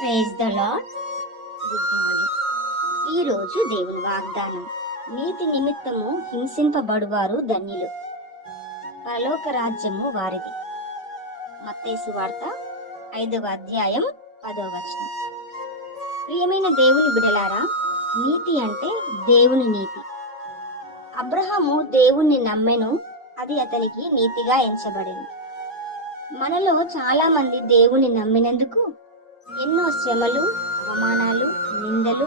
Praise the lord good morning ఈరోజు దేవుని వాగ్దానం. నీతి నిమిత్తము హింసింపబడువారు ధన్యులు. పరలోక రాజ్యము వారిది. మత్తేసు వార్త ఐదవ అధ్యాయం పదవ వచనం. ప్రియమైన దేవుని బిడలారా నీతి అంటే దేవుని నీతి. అబ్రహాము దేవుణ్ణి నమ్మెను అది అతనికి నీతిగా ఎంచబడింది. మనలో చాలా మంది దేవుని నమ్మినందుకు ఎన్నో శ్రమలు అవమానాలు నిందలు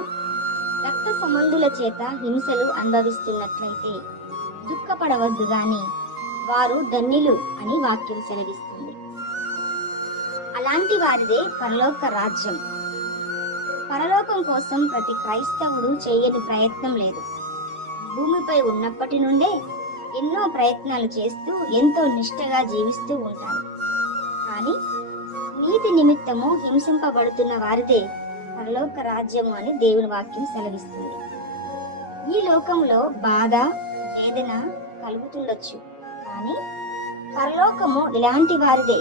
రక్త సంబంధుల చేత హింసలు అనుభవిస్తున్నట్లయితే దుఃఖపడవద్దు గాని వారు ధన్యులు అని వాక్యం సెలవిస్తుంది. అలాంటి వారిదే పరలోక రాజ్యం. పరలోకం కోసం ప్రతి క్రైస్తవుడు చేయని ప్రయత్నం లేదు. భూమిపై ఉన్నప్పటి నుండే ఎన్నో ప్రయత్నాలు చేస్తూ ఎంతో నిష్ఠగా జీవిస్తూ ఉంటారు. నీతి నిమిత్తము హింసింపబడుతున్న వారిదే పరలోక రాజ్యము అని దేవుని వాక్యం సెలవిస్తుంది. ఈ లోకంలో బాధ వేదన కలుగుతుండొచ్చు కానీ పరలోకము ఇలాంటి వారిదే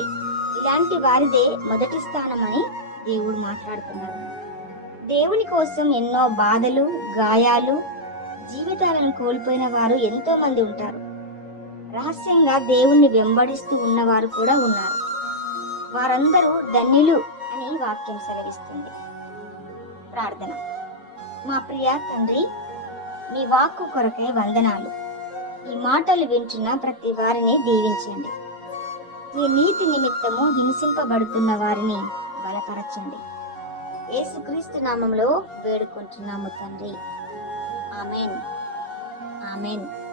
ఇలాంటి వారిదే మొదటి స్థానమని దేవుడు మాట్లాడుతున్నారు. దేవుని కోసం ఎన్నో బాధలు గాయాలు జీవితాలను కోల్పోయిన వారు ఎంతో మంది ఉంటారు. రహస్యంగా దేవుణ్ణి వెంబడిస్తూ ఉన్నవారు కూడా ఉన్నారు. వారందరూ ధన్యులు అని వాక్యం సెలవిస్తుంది. ప్రార్థన. మా ప్రియ తండ్రి మీ వాక్కు కొరకే వందనాలు. ఈ మాటలు వింటున్న ప్రతి వారిని దీవించండి. మీ నీతి నిమిత్తము హింసింపబడుతున్న వారిని బలపరచండి. యేసుక్రీస్తు నామంలో వేడుకుంటున్నాము తండ్రి. ఆమెన్. ఆమెన్.